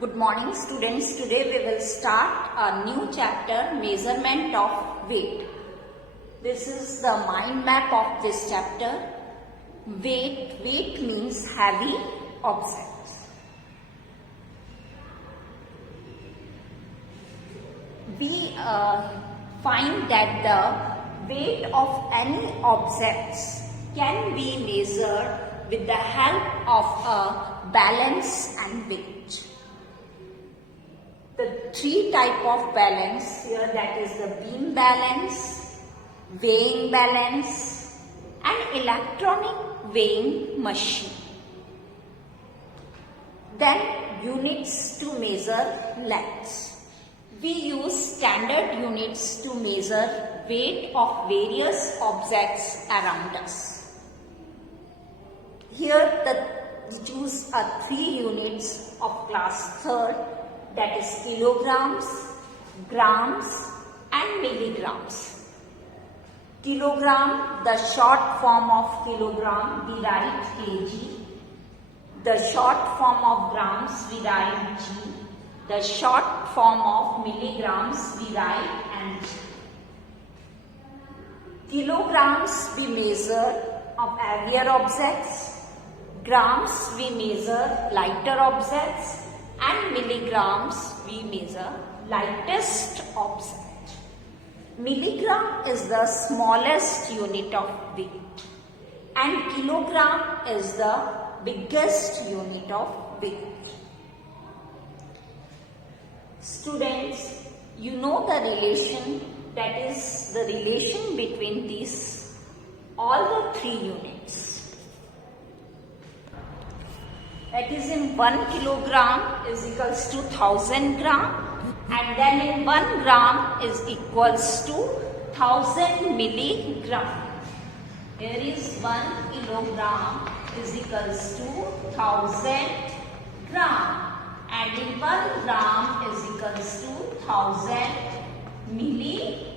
Good morning students. Today we will start a new chapter, measurement of weight. This is the mind map of this chapter. Weight means heavy objects. We find that the weight of any objects can be measured with the help of a balance and weight. The three type of balance here, that is the beam balance, weighing balance and electronic weighing machine. Then units to measure lengths. We use standard units to measure weight of various objects around us. Here we choose three units of class 3rd, that is kilograms, grams and milligrams. Kilogram, the short form of kilogram, we write kg. The short form of grams, we write g. The short form of milligrams, we write mg. Kilograms we measure of heavier objects. Grams we measure lighter objects. And milligrams we measure lightest object. Milligram is the smallest unit of weight and kilogram is the biggest unit of weight. Students, you know the relation, that is the relation between these all the three units. That is, in 1 kilogram is equals to 1000 gram, and then in 1 gram is equals to 1000 milligram. Here is 1 kilogram is equals to 1000 gram, and in 1 gram is equals to 1000 milligram.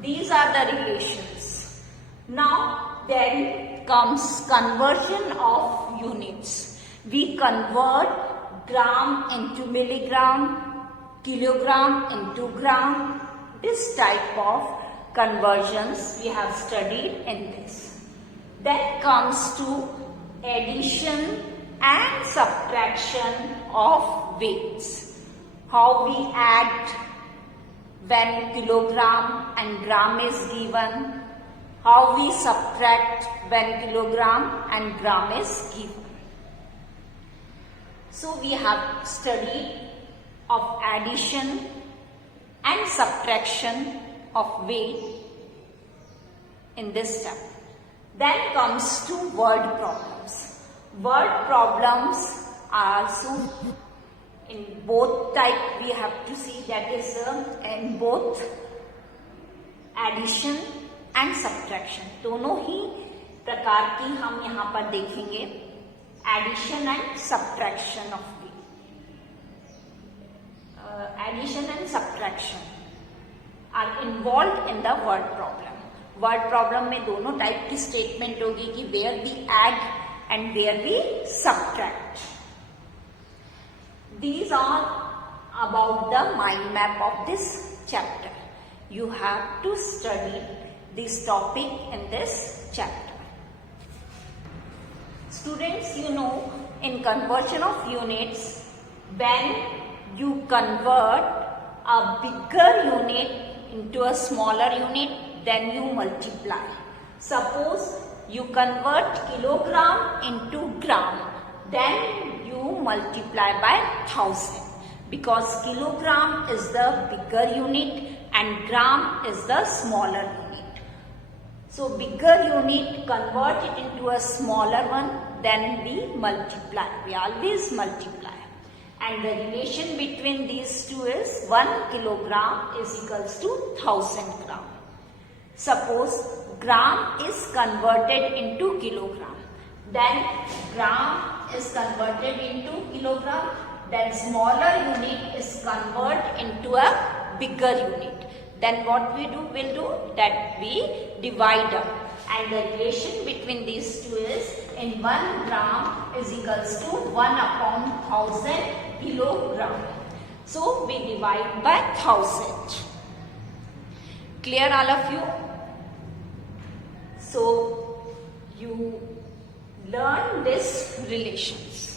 These are the relations. Now then comes conversion of units. We convert gram into milligram, kilogram into gram. This type of conversions we have studied in this. Then comes to addition and subtraction of weights. How we add when kilogram and gram is given. How we subtract when kilogram and gram is given. So we have studied of addition and subtraction of weight in this chapter. Then comes to word problems. Word problems are so in both type we have to see, that is in both addition and subtraction, दोनों ही प्रकार की हम यहाँ पर देखेंगे. Addition and subtraction of weight. Addition and subtraction are involve in the word problem. Word problem में दोनों टाइप की स्टेटमेंट होगी कि where we add and where we subtract. These are about the mind map of this chapter. You have to study this topic in this chapter. Students, you know, in conversion of units, when you convert a bigger unit into a smaller unit, then you multiply. Suppose you convert kilogram into gram, then you multiply by 1000, because kilogram is the bigger unit and gram is the smaller unit. So bigger unit, convert it into a smaller one, then we multiply. We always multiply. And the relation between these two is 1 kilogram is equals to 1000 gram. Suppose gram is converted into kilogram. Then gram is converted into kilogram. Then smaller unit is converted into a bigger unit. Then what we do, will do that we divide up. and the relation between these two is in 1 gram is equals to 1 upon 1000 kilogram. So we divide by 1000. Clear all of you? So you learn these relations.